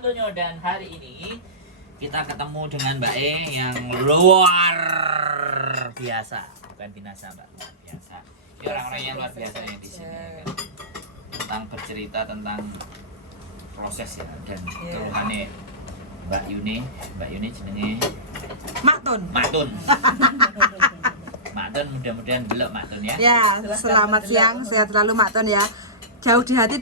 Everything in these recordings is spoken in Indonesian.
Antonio dan hari ini kita ketemu dengan Mbak E yang luar biasa, bukan binasa Mbak, luar biasa. Ini orang-orang yang luar biasa yang di sini ya, kan? Tentang bercerita tentang proses ya dan keluhannya Mbak Yuni jenenge Maktun. Maktun. Maktun mudah-mudahan belok Maktun ya. Ya, selamat siang, sehat selalu Maktun ya. Jauh di hati,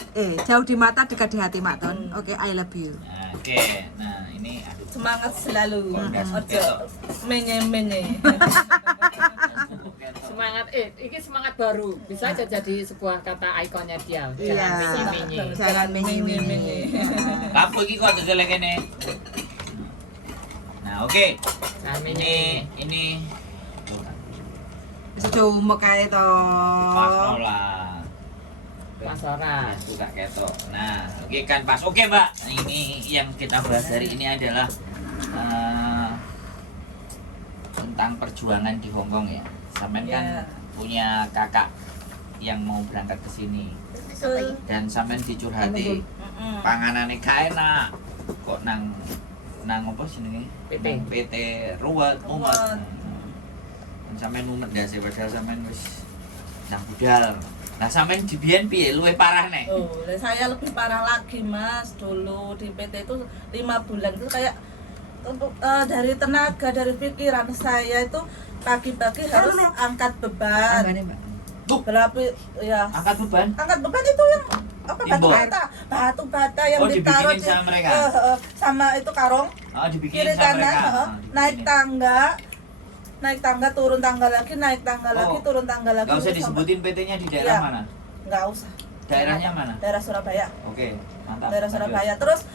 jauh di mata, dekat di hati Maktun. Oke, I love you. Nah, oke. Nah, ini aduh. Semangat selalu. Ojo menye-menye. Semangat ini semangat baru. Bisa aja jadi sebuah kata ikonnya dia. Iya. Jangan menye-menye. Jangan menye-menye. Kamu iki kok dodol kene. Nah, oke. Jangan menye. Ini Bisa cuma kayak to. pas lah. Pas ora. Itu gak ketok. Nah, oke kan pas. Oke, Mbak. Ini yang kita bahas hari ini adalah tentang perjuangan di Hongkong ya. Sampean kan punya kakak yang mau berangkat ke sini. Dan sampean dicurhati panganane gak enak. Kok nang apa jenenge? PT ruwet, mumet. Sampean mumet ndase padahal sampean wis nang budal. Nah, sampean di biyen piye? Luwih parah nek. Oh, saya lebih parah lagi, Mas. Dulu di PT itu 5 bulan itu kayak untuk dari tenaga, dari pikiran saya itu pagi-pagi harus angkat beban. Berapa ya? Angkat beban. Angkat beban itu yang apa batu bata yang ditaruh dibikinin sama mereka. Sama itu karung. Oh, dibikinin Kiri sama mereka. kanan, naik tangga, turun tangga lagi, naik tangga lagi, turun tangga lagi. Gak usah disebutin PT-nya di daerah mana? Nggak usah. Daerahnya mana? Daerah Surabaya. Oke, mantap. Daerah Surabaya. Terus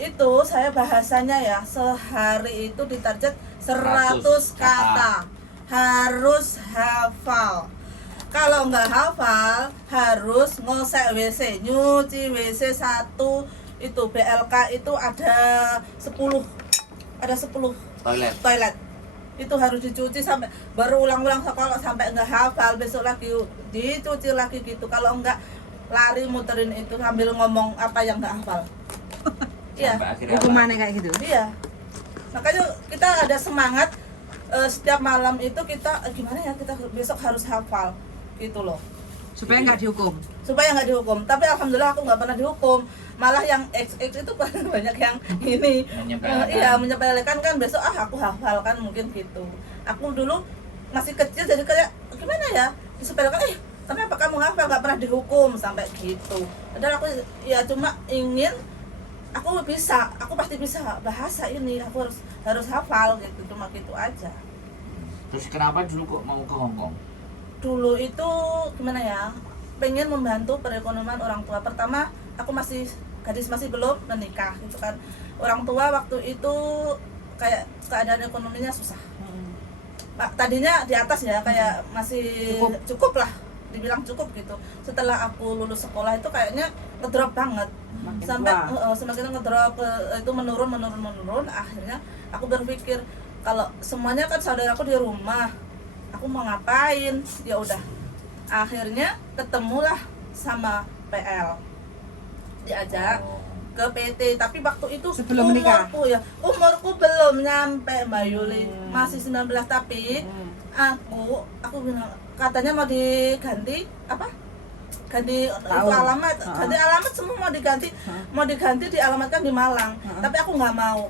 itu saya bahasanya ya, sehari itu ditarget 100 kata. Harus hafal. Kalau nggak hafal, harus ngosek WC, nyuci WC 1 itu BLK itu ada 10 toilet. Itu harus dicuci sampai baru ulang-ulang sekolah sampai nggak hafal, besok lagi dicuci lagi gitu. Kalau enggak lari muterin itu sambil ngomong apa yang nggak hafal. Iya. Hukumannya kayak gitu. Iya. Makanya kita ada semangat setiap malam itu kita gimana ya, kita besok harus hafal gitu loh. Supaya nggak dihukum. Supaya nggak dihukum. Tapi alhamdulillah aku nggak pernah dihukum. Malah yang XX itu banyak yang ini menyepelekan kan, besok aku hafal kan mungkin gitu. Aku dulu masih kecil jadi kayak gimana ya, disepelekan kenapa kamu hafal, nggak pernah dihukum sampai gitu. Padahal aku ya cuma ingin aku pasti bisa bahasa ini, aku harus hafal gitu, cuma gitu aja. Terus kenapa dulu kok mau ke Hongkong? Dulu itu gimana ya, pengen membantu perekonomian orang tua. Pertama aku masih gadis, masih belum menikah gitu kan. Orang tua waktu itu kayak keadaan ekonominya susah. Tadinya di atas ya, kayak masih cukup lah, dibilang cukup gitu. Setelah aku lulus sekolah itu kayaknya ngedrop banget. Sampai semakin ngedrop itu menurun. Akhirnya aku berpikir kalau semuanya kan saudaraku di rumah, aku mau ngapain? Ya udah. Akhirnya ketemulah sama PL. Diajak ke PT, tapi waktu itu sebelum menikah. Umurku belum nyampe Mbak Yuli, masih 19, tapi aku bilang katanya mau diganti apa? Ganti itu alamat, ganti alamat semua mau diganti dialamatkan di Malang, tapi aku nggak mau.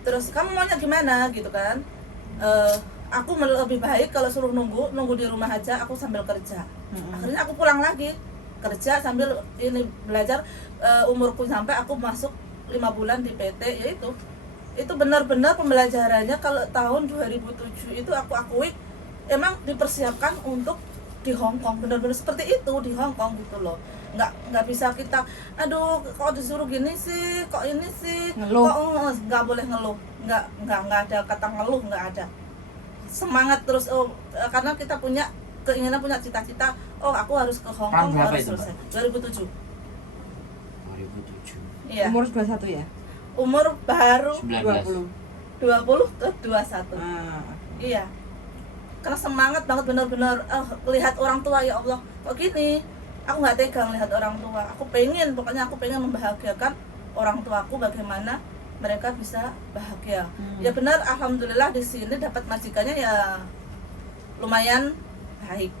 Terus kamu maunya gimana gitu kan? Aku lebih baik kalau suruh nunggu di rumah aja, aku sambil kerja. Akhirnya aku pulang lagi kerja sambil ini belajar. Umurku sampai aku masuk 5 bulan di PT, yaitu itu benar-benar pembelajarannya. Kalau tahun 2007 itu aku akui emang dipersiapkan untuk di Hongkong, benar-benar seperti itu di Hongkong gitu loh. Nggak bisa kita aduh kok disuruh gini sih, kok ini sih, ngeluh. kok nggak boleh ngeluh, nggak ada kata ngeluh, nggak ada. Semangat terus karena kita punya keinginan, punya cita-cita, aku harus ke Hongkong, harus selesai. 2007. Iya. Umur 21 ya? Umur baru 19. 20 ke 21. Iya. Karena semangat banget benar-benar lihat orang tua, ya Allah kok gini. Aku nggak tega lihat orang tua. Pokoknya aku pengen membahagiakan orang tuaku bagaimana mereka bisa bahagia. Ya benar, alhamdulillah di sini dapat majikannya ya lumayan baik.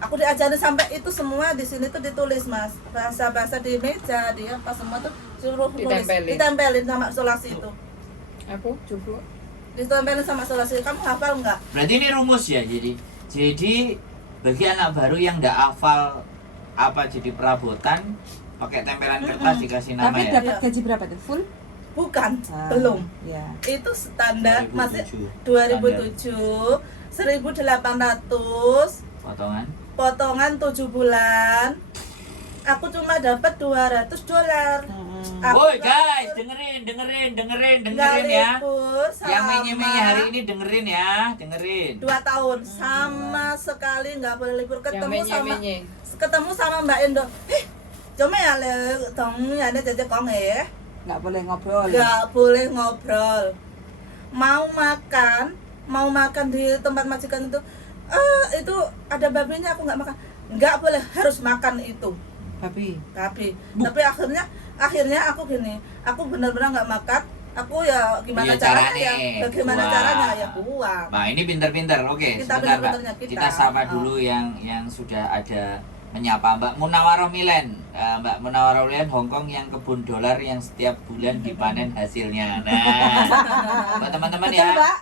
Aku diajarin sampai itu semua di sini tuh ditulis Mas, bahasa-bahasa di meja, di apa semua tuh suruh nulis, ditempelin sama solasi itu. Aku juga. Ditempelin sama solasi. Kamu hafal nggak? Berarti ini rumus ya, jadi bagi anak baru yang nggak hafal apa jadi perabotan, pakai tempelan kertas dikasih nama Tapi ya. dapat gaji berapa tuh? Full? Bukan, belum. Ya. Itu standar 2007. masih 2007, 1.800 potongan 7 bulan. Aku cuma dapat $200. Woi guys, dengerin ya. Yang menye-menye hari ini dengerin ya, dengerin. 2 tahun sama sekali nggak boleh libur, ketemu Yang sama Mbak Endo. Cuma ya le dong ada jadi kong ya. Nggak boleh ngobrol. Nggak boleh ngobrol. Mau makan di tempat majikan itu ada babinya, aku nggak makan. Nggak boleh, harus makan itu. Babi. Tapi akhirnya aku gini, aku benar-benar nggak makan. Aku ya gimana Iya, caranya caranya, ya, bagaimana buang. caranya ya buang. Nah ini pinter-pinter, oke. Kita Sebentar Mbak, pinter-pinternya kita sapa dulu yang sudah ada menyapa Mbak Munawaroh Milen. Mbak Munawaroh Milen Hongkong yang kebun dolar yang setiap bulan dipanen hasilnya. Nah, buat teman-teman ya. Mbak.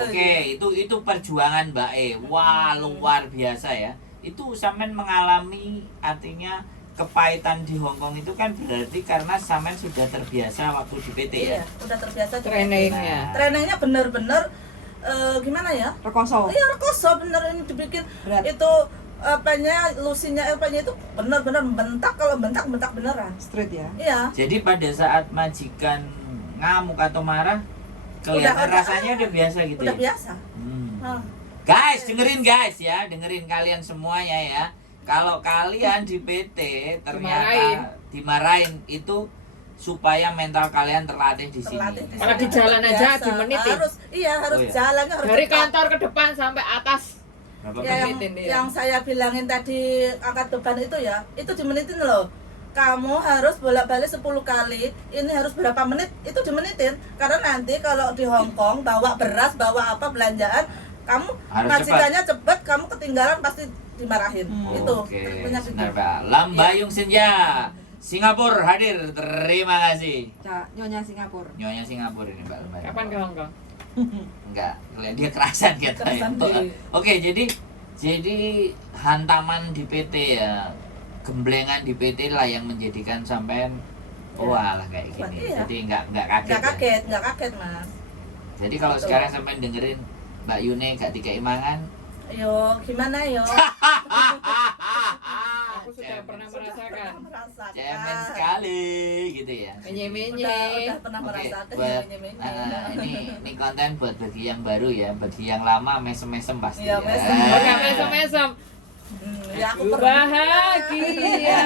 Oke, itu perjuangan Mbak E. Wah, luar biasa ya. Itu sampean mengalami artinya kepahitan di Hongkong itu kan berarti karena sampean sudah terbiasa waktu di PT ya. Iya, udah terbiasa di trainingnya. trainingnya bener-bener gimana ya? Rekoso. Iya rekoso bener, ini dibikin Berat. itu apanya lusinya itu bener-bener bentak, kalau bentak beneran. Street ya. Iya. Jadi pada saat majikan ngamuk atau marah kelihatan rasanya udah biasa gitu Udah ya. biasa. Hmm. Guys, dengerin guys ya, dengerin kalian semuanya ya. Kalau kalian di PT ternyata dimarahin itu supaya mental kalian terlatih di sini. Kalau di jalan aja Biasa. dimenitin. Harus Oh, iya. jalannya harus Dari cepat. kantor ke depan sampai atas. Berapa Ya, menit? Menitin dia. yang saya bilangin tadi angkat beban itu ya, itu dimenitin loh. Kamu harus bolak-balik 10 kali, ini harus berapa menit, itu dimenitin. Karena nanti kalau di Hongkong bawa beras, bawa apa belanjaan, kamu Harus majikannya cepet, kamu ketinggalan pasti dimarahin. Itu Oke, triknya gitu. sebentar Pak. Lambayung Senja, Singapura hadir. Terima kasih. Nyonya Singapura. Nyonya Singapura ini Mbak Lambayung. Kapan ke Hongkong? Enggak, kalian dia kerasan katanya. Kerasan diri. Oke, jadi hantaman di PT ya, gemblengan di PT lah yang menjadikan sampean lah kayak gini. Iya. Jadi enggak kaget. Nggak kaget Mas. Jadi kalau Betul. sekarang sampean dengerin Mbak Yune gak dikei mangan, Yo, gimana yo? Aku sudah pernah merasakan. cemen sekali gitu ya. Menye-menye. Udah pernah Oke, merasakan buat menye-menye. ini konten buat bagi yang baru ya, bagi yang lama mesem-mesem pasti. Iya, ya. mesem. Enggak mesem-mesem. Ya aku pernah. Bahagia.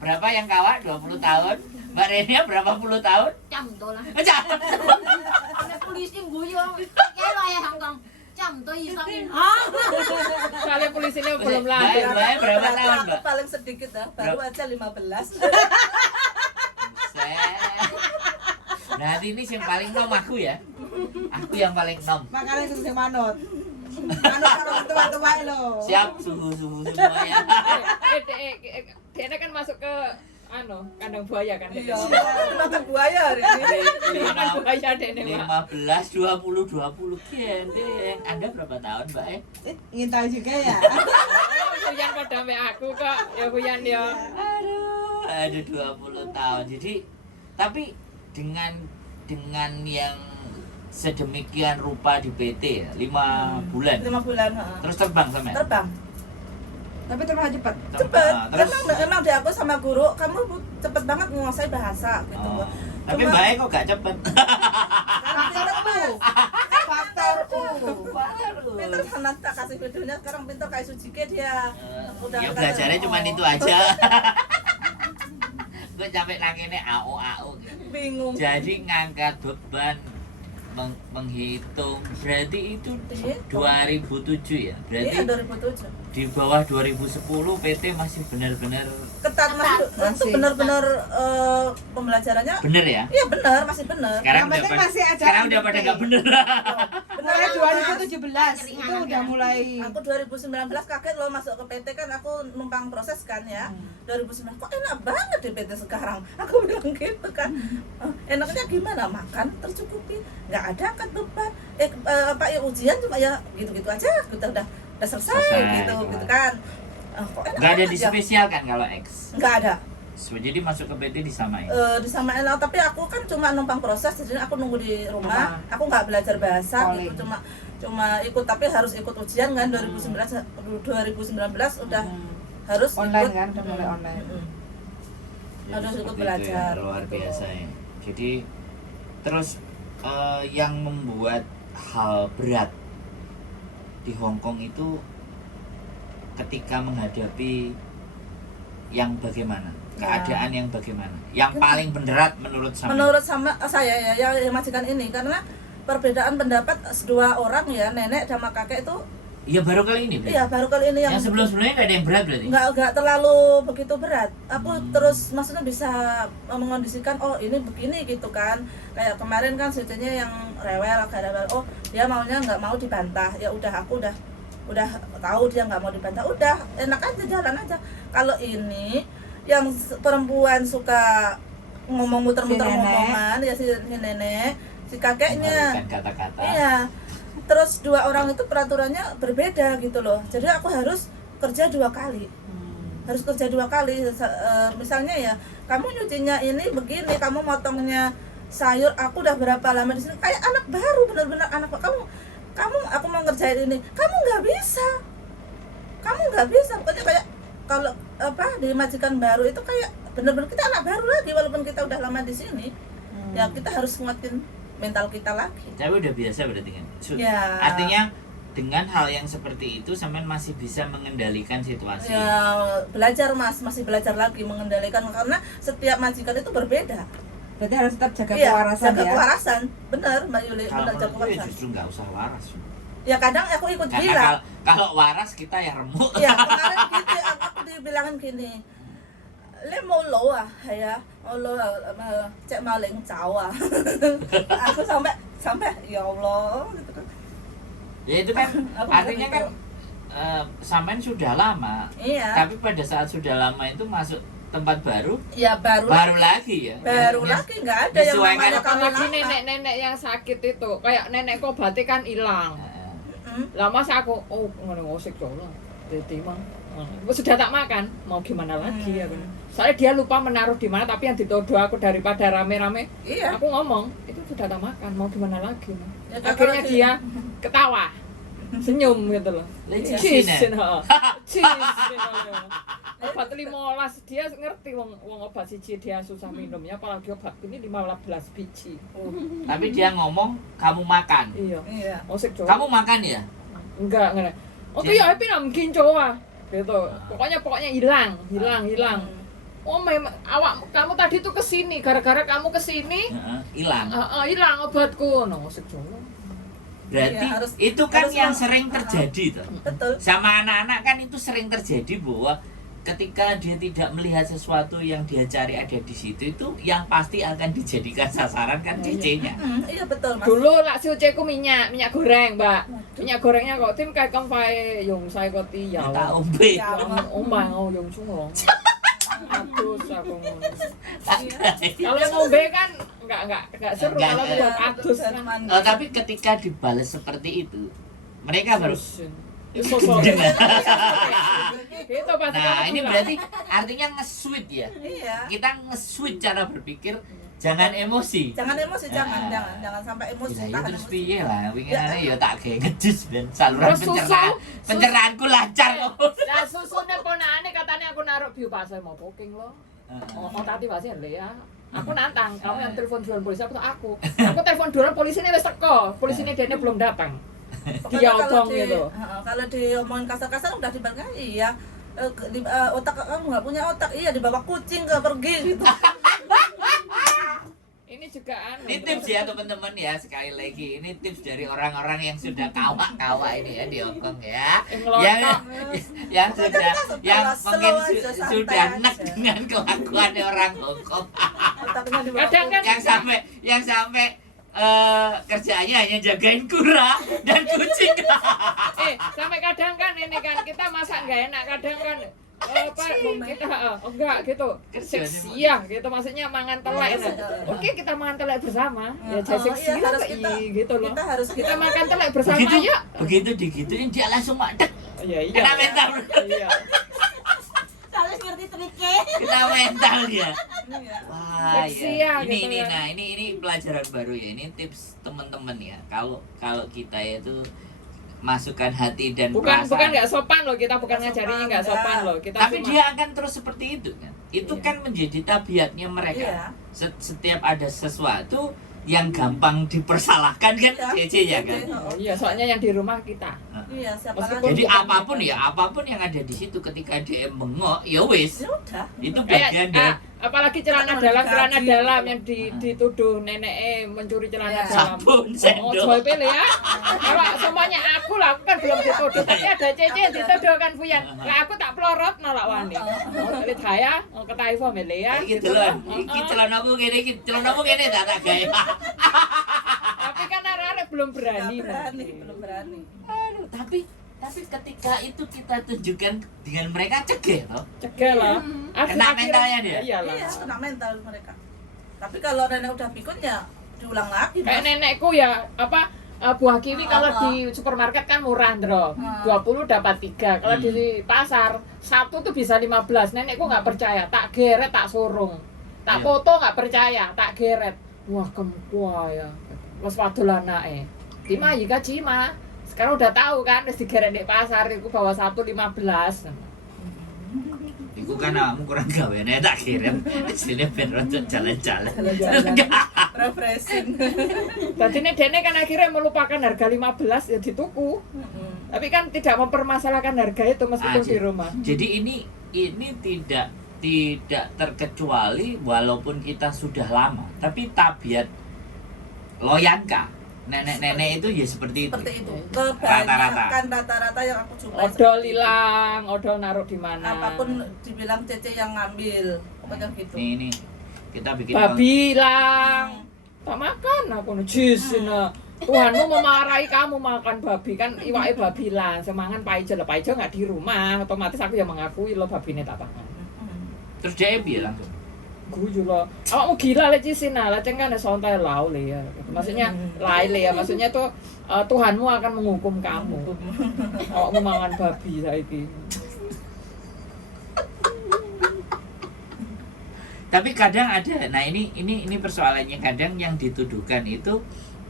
Berapa yang kawat? 20 tahun? Mbak Renia berapa puluh tahun? Trăm to lah. Aja. Ada polisi guyo. Kayak lo ya Hongkong. Trăm to isangin. Soalnya polisinya belum Mbak, lahir. Mbak, berapa Berarti tahun, aku Mbak? paling sedikit ya, baru aja 15. Buset. Berarti ini yang paling nom aku ya. Aku yang paling nom. Makanya itu sing manut. Manut kalau tua-tua lo. Siap suhu semuanya. Dia kan masuk ke kandang buaya kan. Iya, makan buaya hari ini. Makan buaya dene, Pak. 15, 20, 20 gendeng. Anda berapa tahun, Mbak? Ingin tahu juga ya. Huyan pada ame aku kok. Ya Huyan ya. Aduh 20 tahun. Jadi tapi dengan yang sedemikian rupa di PT ya, 5 bulan. 5 bulan, heeh. Terus terbang sama ya? Terbang. Tapi terlalu cepat. Cepet. Terus Emang di aku sama guru, kamu cepet banget menguasai bahasa gitu. oh. Tapi Cuma- baik kok gak cepet. Faktor Pinter sana tak kasih videonya, sekarang pinter kayak Sujike dia. Ya belajarnya cuma itu aja. Gue capek nanginnya AO Bingung. Jadi ngangkat beban menghitung berarti itu Iya. 2007 ya. Berarti Iya 2007. di bawah 2010 PT masih benar-benar ketat mas, itu Masih. benar-benar pembelajarannya. bener ya. Iya benar, masih benar. Sekarang Yang udah penting pada, masih ada sekarang udah pada PT. nggak bener. Mulai 2017 itu udah mulai. Aku 2019 kaget loh masuk ke PT kan, aku numpang proses kan ya. 2019 kok enak banget di PT sekarang. Aku bilang gitu kan. Enaknya gimana? Makan tercukupi, nggak ada angkat beban. Apa ya ujian cuma ya gitu-gitu aja. Kita udah selesai gitu kelar. gitu kan. Kok enak Nggak ada banget di ya? spesial kan kalau X. Nggak ada. So, jadi masuk ke PT disamain. Disamain lah, tapi aku kan cuma numpang proses, jadi aku nunggu di rumah. Aku nggak belajar bahasa Calling. gitu, cuma ikut, tapi harus ikut ujian kan. 2019 udah harus Online ikut. kan, udah mulai online. Jadi harus ikut seperti itu belajar, ya, luar gitu. biasa ya. Jadi terus yang membuat hal berat di Hong Kong itu ketika menghadapi yang bagaimana, keadaan yang bagaimana, yang paling berat menurut Menurut saya ya, yang majikan ini, karena perbedaan pendapat dua orang ya, nenek sama kakek itu. Iya baru kali ini. Iya baru kali ini Yang sebelum-sebelumnya nggak ada yang berat berarti. nggak terlalu begitu berat. Aku terus maksudnya bisa mengondisikan, oh ini begini gitu kan. Kayak kemarin kan ceritanya yang rewel, oh dia maunya nggak mau dibantah. Ya udah, aku udah tahu dia nggak mau dibantah, udah enak aja, jalan aja. Kalau ini yang perempuan suka ngomong muter-muter Si nenek. ngomongan ya, si nenek, si kakeknya. Melarikan kata-kata. Iya. Terus dua orang itu peraturannya berbeda gitu loh. Jadi aku harus kerja 2 kali. Harus kerja 2 kali. Misalnya ya, kamu nyucinya ini begini, kamu motongnya sayur, aku udah berapa lama di sini, kayak anak baru, benar-benar anak baru. Kamu aku mau ngerjain ini, kamu nggak bisa. Pokoknya kayak kalau apa di majikan baru itu kayak benar-benar kita anak baru lagi, walaupun kita udah lama di sini. Ya kita harus nguatin mental kita lagi. Tapi udah biasa berarti kan. Ya. Artinya dengan hal yang seperti itu sampean masih bisa mengendalikan situasi. Ya belajar mas, masih belajar lagi mengendalikan, karena setiap majikan itu berbeda. Berarti harus tetap jaga Iya, kewarasan jaga ya. kewarasan, benar Mbak Yuli, Kalau benar jaga menurutku ya kewarasan. justru nggak usah waras. Ya kadang aku ikut Karena bilang, kalau waras kita ya remuk. ya kemarin gitu aku dibilangin gini, le mau lo ah ya, mau lo cek maling cawa. Aku sampai ya Allah gitu kan. Ya itu kan Aku artinya begitu. kan sampean sudah lama. Iya. Tapi pada saat sudah lama itu masuk tempat baru, Ya baru lagi ya. baru Ya, lagi nggak ada yang menyesuaikan namanya kamu Apalagi lama. nenek-nenek yang sakit itu, kayak nenek Kobati kan hilang. Lah masa aku, oh ngono ngosik jolo. Dadi mah. Sudah tak makan, mau gimana lagi ya kan. Soalnya dia lupa menaruh di mana, tapi yang dituduh aku daripada rame-rame, Iya. aku ngomong, itu sudah tak makan, mau gimana lagi. Mah. Ya, kan Akhirnya kalau dia ketawa. Senyum gitu loh. Leceh Cheese, sih, heeh. Cheese. Obat 15 dia ngerti wong obat siji dia susah minumnya, apalagi obat ini 15 biji. Tapi dia ngomong kamu makan. Iya. Iya. Osek cowok. Kamu makan ya? Enggak. Oke ya, tapi nggak mungkin cowok. Gitu. Pokoknya hilang. Oh, memang awak kamu tadi tuh kesini, gara-gara kamu kesini, Hilang. hilang obatku. No, osek cowok. Berarti Iya, harus- itu kan harus yang meng- sering terjadi tuh. Betul. Sama anak-anak kan itu sering terjadi bahwa ketika dia tidak melihat sesuatu yang dia cari ada di situ, itu yang pasti akan dijadikan sasaran kan cecenya. Iya betul mas. Dulu lah si uceku minyak goreng, Mbak. Minyak gorengnya kok tim kayak kang fai yung sai kok ti ya. Tak ombe. Ya. Omah yung sungong. Adus aku ngono. Tak Kalau ngombe kan enggak seru Enggak, kalau enggak. buat adus kan. Tapi ketika dibalas seperti itu, mereka baru Sosok. Itu pasti. Nah, kamu ini bilang. berarti artinya nge-switch ya. Iya. Kita nge-switch cara berpikir, jangan emosi. Jangan emosi, Ah. jangan sampai emosi. Ya, tahan terus emosi. piye lah, winginane ya tak gawe ngejus ben saluran Terus susu. pencernaanku lancar kok. Lah susune ponakane katanya aku naruh biopasa mau booking lo. Oh tadi pasti ya. Aku nantang, kamu yang telepon duluan polisi aku tuh aku. Aku telepon duluan polisi ini wis teko, polisi ini dia belum datang. Pokoknya Dia kalau otong di- gitu. Kalau diomongin kasar-kasar udah dibalik, iya. Otak kamu nggak punya otak, iya dibawa kucing ke pergi gitu. Ini juga anu. Ini tips ya teman-teman ya, sekali lagi ini tips dari orang-orang yang sudah kawa ini ya di Hongkong ya. Yang mungkin sudah enak dengan kelakuan orang Hongkong. Kadang kan yang sampai kerjaannya hanya jagain kura dan kucing. sampai kadang kan ini kan kita masak nggak enak, kadang kan kita enggak gitu seksi ya gitu, maksudnya mangan telek. Oke, kita mangan telek bersama ya, jadi seksi gitu loh, kita makan telek bersama ya. Begitu digituin dia langsung madek. Iya Kena mental. Iya. Kalau seperti triknya. Kena mental dia. Wah, Seksi ya. ya, Ini gitu ya. nah ini pelajaran baru ya. Ini tips teman-teman ya. Kalau kita itu masukkan hati dan Bukan perasaan. nggak sopan loh, kita bukan ngajarinya nggak sopan loh. Kita Tapi cuma- dia akan terus seperti itu kan. Itu Iya. kan menjadi tabiatnya mereka. Iya. Setiap ada sesuatu yang gampang dipersalahkan kan, Iya. Cece ya kan. Iya, soalnya yang di rumah kita. Iya, siapa Meskipun- lagi? Jadi apapun yang ada di situ ketika dia bengok, ya wis. Ya udah. Itu bagian dari apalagi celana Kita dalam gaji. yang dituduh nenek mencuri celana Iya. dalam. sabun Oh, sendok. coba pilih ya. Kalau semuanya aku lah, aku kan belum dituduh. Tapi ada Cece yang dituduh kan Fuyan. Lah aku tak pelorot nolak wani. Oh, pilih saya, mau ke Taifo milih ya. Iki delon, iki celanamu ngene, iki celanamu ngene tak gawe. Tapi kan arek-arek belum berani. Belum berani. Aduh, tapi ketika itu kita tunjukkan dengan mereka cegah toh. Cegah lah. Kena mentalnya dia. Iyalah. Iya, kena mental mereka. Tapi kalau nenek udah pikun ya diulang lagi. Kayak Mas. nenekku ya, buah kiwi kalau di supermarket kan murah, Ndro. 20 dapat 3. Kalau di pasar, satu tuh bisa 15. Nenekku nggak percaya, tak geret, tak surung. Tak Iya. foto nggak percaya, tak geret. Wah, kempuah ya. Wes wadul anake. Cima jika cima. Sekarang udah tahu kan, wis digeret di pasar, iku bawa 1,15. Iku kan kamu kurang gaweane tak kirim. Sini ben rodok jalan-jalan. Refreshing. Jadi dene kan akhirnya melupakan harga 15 ya dituku. Tapi kan tidak mempermasalahkan harga itu meskipun di rumah. Jadi ini tidak terkecuali walaupun kita sudah lama, tapi tabiat loyanka nenek-nenek itu ya seperti itu. Seperti itu. Rata-rata. Kebanyakan rata-rata yang aku jumpai. Odol hilang, odol naruh di mana? Apapun dibilang Cece yang ngambil, pokoknya gitu. Ini kita bikin Babi hilang. Tak makan aku jus Tuhanmu memarahi kamu makan babi kan iwake babi hilang. Semangan paijo lah, paijo nggak di rumah, otomatis aku yang mengakui lo babine tak pangan. terus dia bilang langsung. Guyu lo, awakmu gila le cisin lah, ceng kan sontai lau le ya. Maksudnya lai le ya, maksudnya tuh Tuhanmu akan menghukum kamu. Awakmu mangan babi saiki. Tapi kadang ada, nah ini persoalannya, kadang yang dituduhkan itu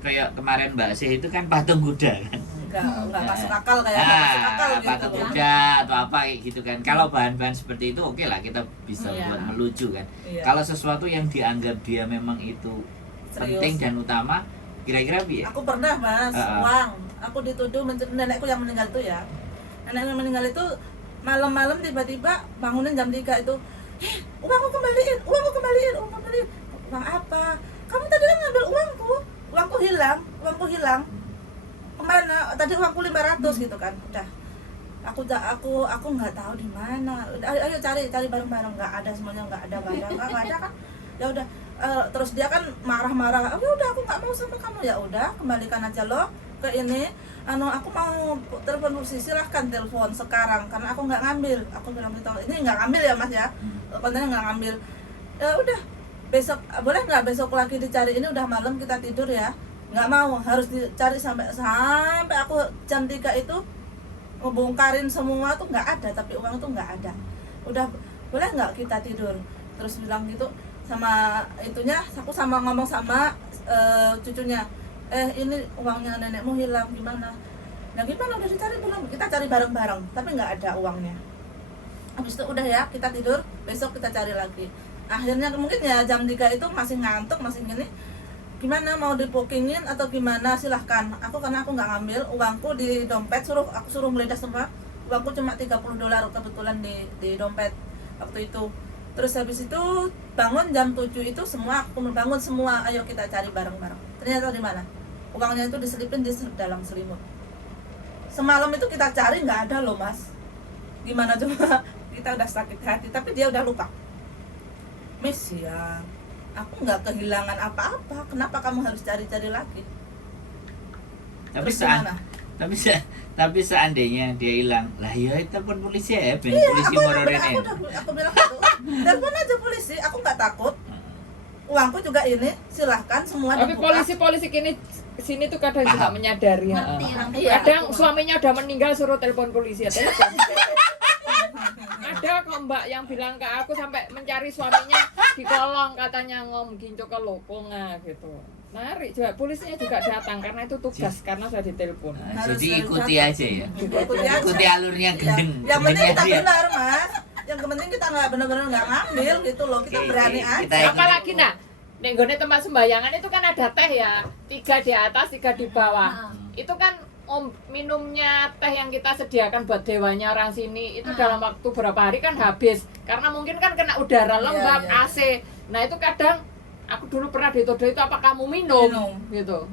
kayak kemarin Mbak Sih itu kan patung kuda kan. Enggak masuk akal kayak nggak masuk akal gitu. Patung kuda atau apa kayak gitu kan. Kalau bahan-bahan seperti itu oke lah, kita bisa buat melucu kan. Iya. Kalau sesuatu yang dianggap dia memang itu Serius. penting dan utama, kira-kira bi. Aku pernah Mas, uang. Aku dituduh nenekku yang meninggal itu ya. Nenek yang meninggal itu malam-malam tiba-tiba bangunin jam 3 itu. Uangku kembaliin. Uang apa? Kamu tadi kan ngambil uangku. Uangku hilang. Kemana? Tadi uangku 500 gitu kan. Udah. Aku nggak tahu di mana. Ayo cari bareng-bareng. Nggak ada, semuanya nggak ada barang. Nggak ada kan? Ya udah. Terus dia kan marah-marah. Oh, udah aku nggak mau sama kamu. Ya udah, kembalikan aja lo ke ini. Aku mau telepon Bu, silahkan telepon sekarang karena aku nggak ngambil. Aku bilang gitu, ini nggak ngambil ya Mas ya. Kontennya nggak ngambil. Ya udah, besok boleh nggak besok lagi dicari, ini udah malam kita tidur ya. Nggak mau, harus dicari sampai aku jam 3 itu ngebongkarin semua tuh nggak ada, tapi uang tuh nggak ada. Udah, boleh nggak kita tidur? Terus bilang gitu sama itunya, aku ngomong sama cucunya. Ini uangnya nenekmu hilang, gimana? Nah gimana, udah dicari belum? Kita cari bareng-bareng, tapi nggak ada uangnya. Habis itu udah ya, kita tidur, besok kita cari lagi. Akhirnya mungkin ya jam 3 itu masih ngantuk, masih gini. Gimana, mau dibookingin atau gimana, silahkan. Karena aku nggak ngambil, uangku di dompet, aku suruh ngeledas semua. Uangku cuma $30 kebetulan di dompet waktu itu. Terus habis itu bangun jam 7 itu semua, aku bangun semua, ayo kita cari bareng-bareng. Ternyata di mana? Uangnya itu diselipin di dalam selimut. Semalam itu kita cari nggak ada loh Mas. Gimana coba? Kita udah sakit hati, tapi dia udah lupa. Miss ya, aku nggak kehilangan apa-apa. Kenapa kamu harus cari-cari lagi? Tapi Terus gimana? tapi seandainya dia hilang, lah ya telepon polisi ya, ben Iya, polisi aku ngororin bilang gitu. Telepon aja polisi, aku nggak takut. Uangku juga ini, silahkan semua Tapi dibuka. polisi sini tuh kadang juga menyadari. Ngerti ha. orang tua. Iya. Kadang suaminya udah meninggal suruh telepon polisi ya telepon. Ada kok mbak yang bilang ke aku sampai mencari suaminya di kolong katanya ginco ke loponga gitu. Narik juga polisinya juga datang karena itu tugas karena saya ditelepon. Nah, Harus jadi harus ikuti datang. aja ya. Ikuti aja. Ikuti alurnya gendeng. Iya. Yang penting kita dia. benar Mas. Yang penting kita nggak benar-benar nggak ngambil gitu loh. Kita Oke, berani oke. aja. Kita- Apalagi nah, nek nggone tempat sembayangan itu kan ada teh ya, 3 di atas, 3 di bawah. Itu kan minumnya teh yang kita sediakan buat dewanya orang sini itu dalam waktu berapa hari kan habis karena mungkin kan kena udara lembab Iya, iya. AC. Nah itu kadang aku dulu pernah dituduh itu apa kamu minum gitu.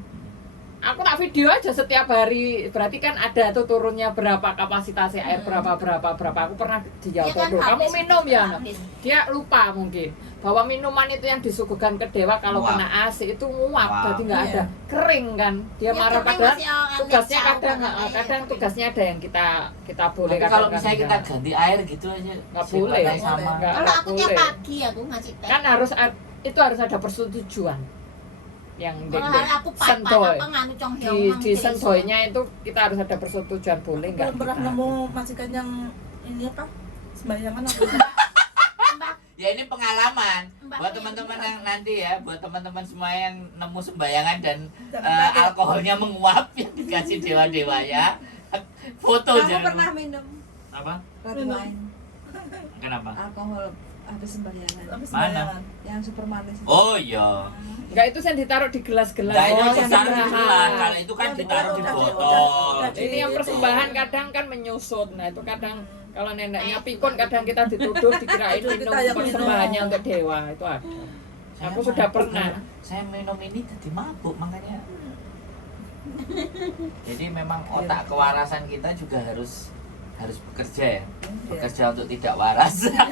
Aku nak video aja setiap hari, berarti kan ada tuh turunnya berapa kapasitasnya air berapa aku pernah dijawab Dia kan tuh kamu habis, minum ya. habis. Dia lupa mungkin bahwa minuman itu yang disuguhkan ke dewa kalau Nguap. kena AC itu nguap, Wow. berarti nggak Iya. ada kering kan dia Ya, marah kering padahal masih anget tugasnya jauh kadang kan, kadang iya. tugasnya ada yang kita boleh Tapi kalau kadang misalnya kita enggak. ganti air gitu aja, Nggak sifatnya boleh. sama. Nggak Kalau aku tiap boleh. pagi aku ngasih teh. Kan itu harus ada persetujuan yang Kalau hari aku sentoy. apa nganu cong Di sentoynya itu kita harus ada persetujuan boleh nggak Belum pernah kita. nemu majikan yang ini apa? Sembayangan apa? Ya ini pengalaman Mbak buat yang teman-teman yang nanti ya, buat teman-teman semua yang nemu sembayangan dan Jangan kaget. alkoholnya menguap yang dikasih dewa-dewa ya. Foto Kamu jangan. pernah minum Apa? red Minum. wine, Kenapa? alkohol habis sembayangan, Apa Mana? sembayangan? yang super manis. Oh iya. Enggak itu yang ditaruh di gelas-gelas. Nah, itu Oh, yang ditaruh di ditaruh. gelas. Kalau itu kan Oh, ditaruh di udah, botol. udah. Ini yang persembahan kadang kan menyusut. Nah, itu kadang kalau neneknya pikun kadang kita dituduh dikirain Itu minum kita yang persembahannya minum. untuk dewa. Itu ada. Aku Saya sudah mabuk, pernah. Saya minum ini jadi mabuk makanya. Jadi memang otak kewarasan kita juga harus bekerja ya. Bekerja untuk tidak waras. Dengan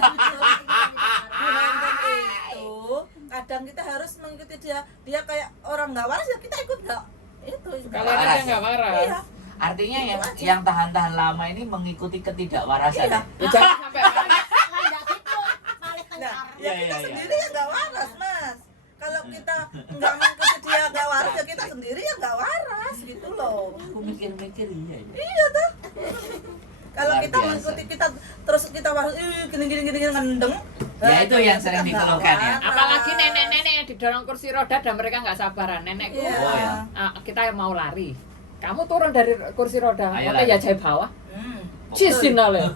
itu kadang kita harus mengikuti dia. Dia kayak orang nggak waras ya kita ikut nggak itu. Kalian Waras aja nggak marah. Iya. Artinya Itu yang aja. yang tahan-tahan lama ini mengikuti ketidakwarasan. Iya. ya? Ya, jangan sampai marah. Kalau enggak gitu malah Nah, tengkar. ya Iya, kita iya, sendiri yang nggak waras mas. Kalau kita nggak mengikuti dia nggak waras ya kita sendiri yang nggak waras gitu loh. Aku mikir-mikir iya. ya. Iya tuh. Kalau Luar kita biasa. mengikuti kita terus kita waras, gini ngendeng. Ya, itu yang sering kita nggak dikeluhkan ya. waras. Apalagi nenek-nenek yang didorong kursi roda dan mereka nggak sabaran. Nenekku, Iya. Oh, ya. kita mau lari. Kamu turun dari kursi roda, Ayo oke lari. ya jai bawah. Hmm. Cisinale.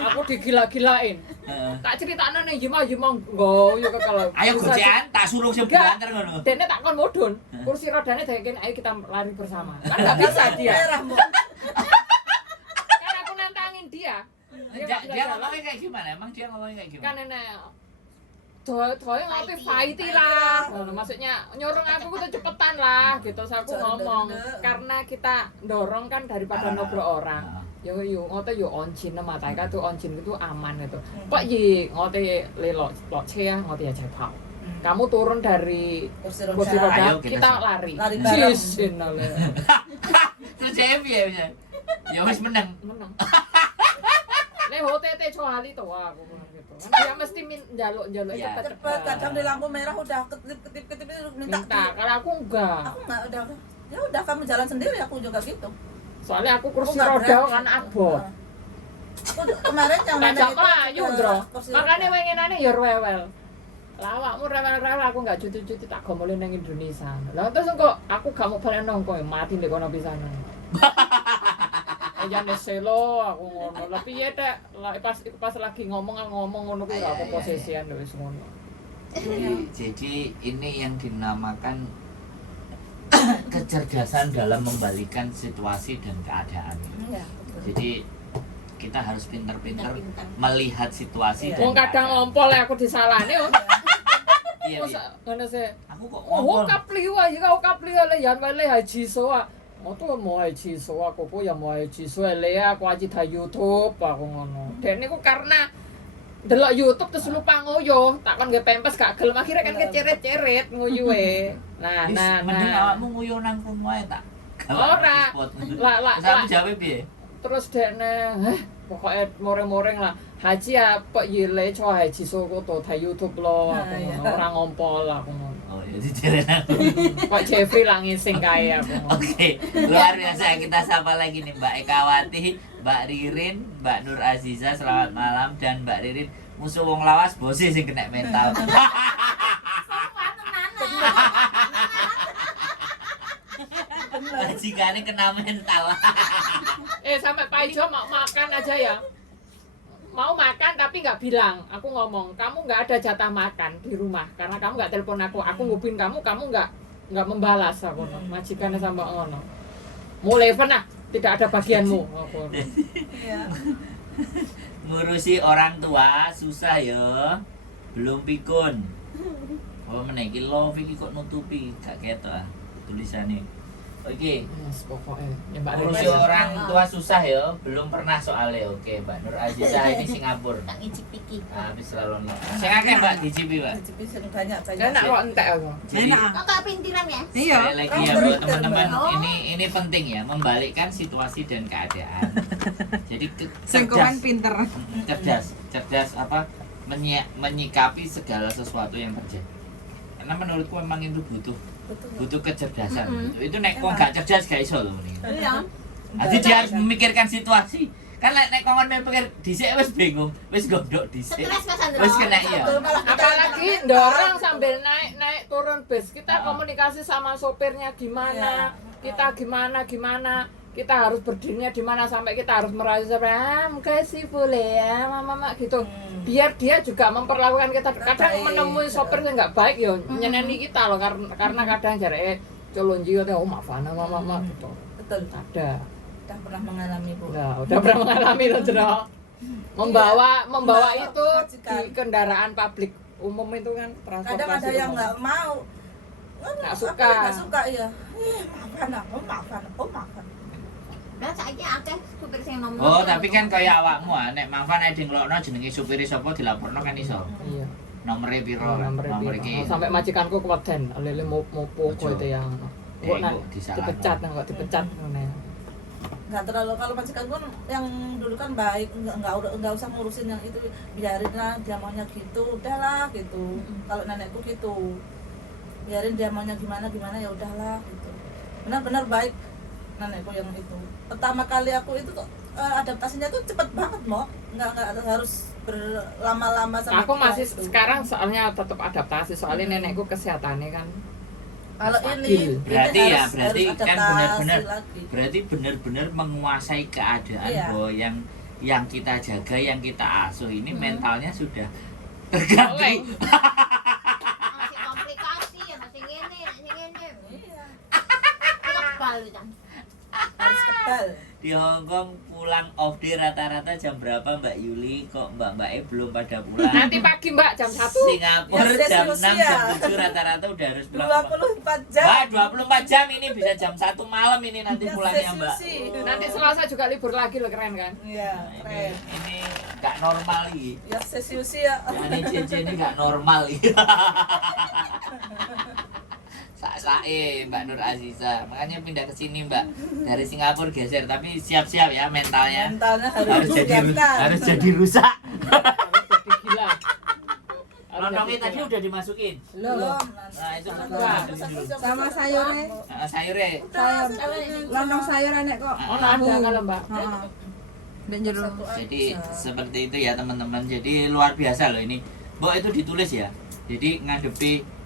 Aku digila-gilain. Heeh. Tak critakno ning Yima nggoyo kalau. Ayo gocean, tak suruh sing banter ngono. Dene tak kon mudhun. Kursi rodanya dayekin ayo kita lari bersama. Kan enggak bisa dia. Merah, Bu. Kan aku nantangin dia. Dia ngomongnya kayak gimana? Emang dia ngomongnya kayak Kan gimana? nenek Doy ngopi fighty lah. Maksudnya nyorong aku tuh cepetan lah gitu. So aku ngomong karena kita dorong kan daripada nobro orang. Yo ngote yo oncin mata ka tuh oncin itu aman gitu. Kok yi ngote lelo lo ya ngote ya jai pao. Kamu turun dari Kursi kursi roda. roda, Ayo, kita kita sama. lari. Lari bareng. Cisinale. Terus dia piye bisa? Ya wis menang. Menang. Nek HOTT coali to aku gitu. Kan dia mesti njaluk Iya. Cepet, kadang di lampu merah udah ketip minta. minta. Kalau aku enggak. Aku nggak udah. Ya udah kamu jalan sendiri aku juga gitu. Soalnya aku kursi nggak roda berani. kan abot. Aku kemarin yang Tak nenek jak itu layu, juga Bro. kursi Makane roda. wenginane ya rewel. Lah awakmu rewel-rewel aku enggak cuti-cuti tak gomole ning Indonesia. Lah terus kok aku gak mau balik nang kowe mati ndek kono pisanan. Ya selo aku ngono. Lah piye tek pas lagi ngomong ngono kuwi aku posisian wis ngono. Jadi ini yang dinamakan kecerdasan dalam membalikan situasi dan keadaan. Iya, betul. Jadi kita harus pintar-pintar Pintar-pintar. melihat situasi Iya. dan Wong kadang keadaan. ngompol aku disalahne. Iya. Masa ngono sih. Aku kok Oh, ngomong. kapli wae, kau kapli le yan wae le haji soa. Mau tuh mau haji soa, koko ya mau haji soa le aku aja di YouTube aku ngono. Dan niku karena delok YouTube terus lupa nguyuh, tak kon nggih pempes gak gelem akhirnya kan keceret-ceret nguyuhe. Nah, Mending awakmu nguyuh nang kono ae tak. Ora. Lah Sampe jawab piye? terus dekne pokoknya moreng-moreng lah haji apa yile cho haji soko to di YouTube lo aku ngono ora ngompol aku ngono. Oh ya dijelen aku. Pak Jeffrey lah ngising kae aku ngono. Oke, luar biasa. Kita sapa lagi nih Mbak Ekawati, Mbak Ririn, Mbak Nur Aziza, selamat malam. Dan Mbak Ririn, musuh wong lawas bose sing kena mental. Majikane kena mental. Sampai Pak Ijo mau makan aja ya. Mau makan tapi nggak bilang. Aku ngomong, kamu nggak ada jatah makan di rumah karena kamu nggak telepon aku. Aku ngubin kamu nggak membalas aku. Majikannya sampai ngono. Mulai pernah tidak ada bagianmu. Aku. Iya. Ngurusi orang tua susah ya. Belum pikun. Oh menaiki love iki kok nutupi gak ketok tulisannya. Oke. Yes, pokoknya. Ya, Mbak Ngurusi Ririn. orang tua susah ya, belum pernah soalnya. Oke, Mbak Nur Aziza ini Singapura. Tak ngicip iki. Habis selalu no. Sing akeh Mbak dicipi, Mbak. Dicipi sing banyak. Enak kok entek aku. Jadi Kok gak pintiran ya? Iya. sekali lagi ya buat teman-teman, Oh. ini penting ya, membalikkan situasi dan keadaan. Jadi Sengkongan cerdas, pinter. cerdas apa menyikapi segala sesuatu yang terjadi. Karena menurutku memang itu butuh kecerdasan. Itu nek kok gak cerdas gak iso lho ini. Iya. Jadi dia harus memikirkan situasi. Kan nek kongon mikir dhisik wis bingung, wis gondok dhisik. Stres Mas Andro. Wis kena iya. Apalagi dorong sambil naik turun bis. Kita komunikasi sama sopirnya gimana, kita gimana, kita harus berdirinya di mana sampai kita harus merayu sampai makasih boleh ya mama gitu. Biar dia juga memperlakukan kita. Kadang menemui sopir yang nggak baik ya nyeneni kita loh karena kadang jareke colonji oh maafan mama gitu. Betul. Ada. Udah pernah mengalami, Bu. Udah pernah mengalami loh Jero. Membawa itu majikan. di kendaraan publik umum itu kan transportasi. Kadang ada yang umum. nggak mau. Nggak suka. Nggak suka ya. Maafan. Lah saiki akeh supir sing nom. Oh, tapi kan kaya awakmu nek mangfan ade nglokno jenenge supire sapa dilaporno kan iso. Iya. Nomere piro? Nomor iki. Sampai majikanku keweden, lele mopo Ojo. itu yang Eh, kok kok disalahno. dipecat kok dipecat ngene. Nggak terlalu, kalau majikan gue yang dulu kan baik, nggak usah ngurusin yang itu, biarin lah dia maunya gitu, udahlah gitu. Kalau nenekku gitu, biarin dia maunya gimana ya udahlah gitu. Benar-benar baik nenekku yang itu. Pertama kali aku itu tuh adaptasinya tuh cepet banget, Mo. Nggak harus berlama-lama sama Aku dia masih itu. sekarang soalnya tetap adaptasi soalnya nenekku kesehatannya kan. Kalau stabil. Berarti ya, harus berarti kan adaptasi benar-benar lagi. berarti benar-benar menguasai keadaan Iya. bahwa yang kita jaga, yang kita asuh ini mentalnya sudah terganggu. Masih komplikasi ya masih ngene. Iya, Kebal kan. harus kebal. Di Hongkong pulang off day rata-rata jam berapa Mbak Yuli? Kok mbak-mbaknya belum pada pulang? Nanti pagi Mbak jam 1. Singapura Ya, jam usia. 6, jam 7 rata-rata udah harus pulang. 24 jam. Mbak, 24 jam ini bisa jam 1 malam ini nanti Ya, pulangnya Mbak. sesi. Nanti Selasa juga libur lagi loh, keren kan? Iya, keren. Ini nggak normal ini. Ya sesi usia. Ini cincin ini nggak normal ini. Sae Mbak Nur Aziza, makanya pindah ke sini Mbak dari Singapura geser, tapi siap-siap ya mentalnya. Mentalnya Harus jadi disiapkan. harus jadi rusak. Harus jadi gila. Lontongnya tadi udah dimasukin. Belum. Nah, itu Sama sayurnya. sayurnya. Lontong sayur enek kok. Oh, ada kalau Mbak. Heeh. Dan jeruk. Jadi seperti itu ya teman-teman. Jadi luar biasa loh ini. Mbok itu ditulis ya. Jadi ngadepi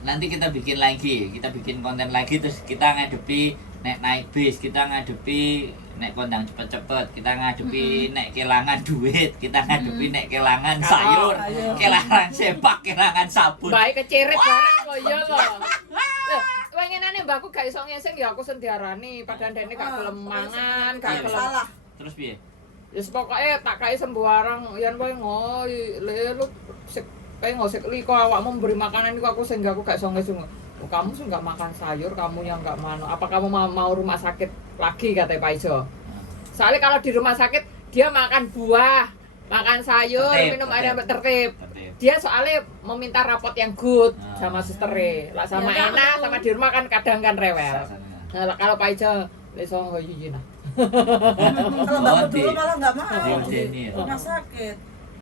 nanti kita bikin lagi, kita bikin konten lagi terus kita ngadepi naik bis, kita ngadepi nek kondang cepet-cepet, kita ngadepi nek kelangan duit, kita ngadepi nek kelangan sayur, kelangan sepak, kelangan sabun. Baik keceret bareng kok iya loh. Pengenane mbakku gak iso ngeseng ya aku sendiarani padahal dene gak gelem mangan, gak gelem. Salah. Terus piye? Wis pokoke tak kai sembarang yen kowe ngoy, le lu kayak ngosek liko awakmu memberi makanan itu aku sehingga aku gak songong. Oh, kamu sih nggak makan sayur, kamu yang nggak mau. Apa kamu mau rumah sakit lagi kata Pak Ijo? Soalnya kalau di rumah sakit dia makan buah, makan sayur, minum air yang tertib. Dia soalnya meminta rapot yang good sama susternya. Lah sama enak sama di rumah kan kadang kan rewel. Nah, kalau Pak Ijo lesong hoyi nah. Kalau bapak dulu malah nggak mau di rumah sakit.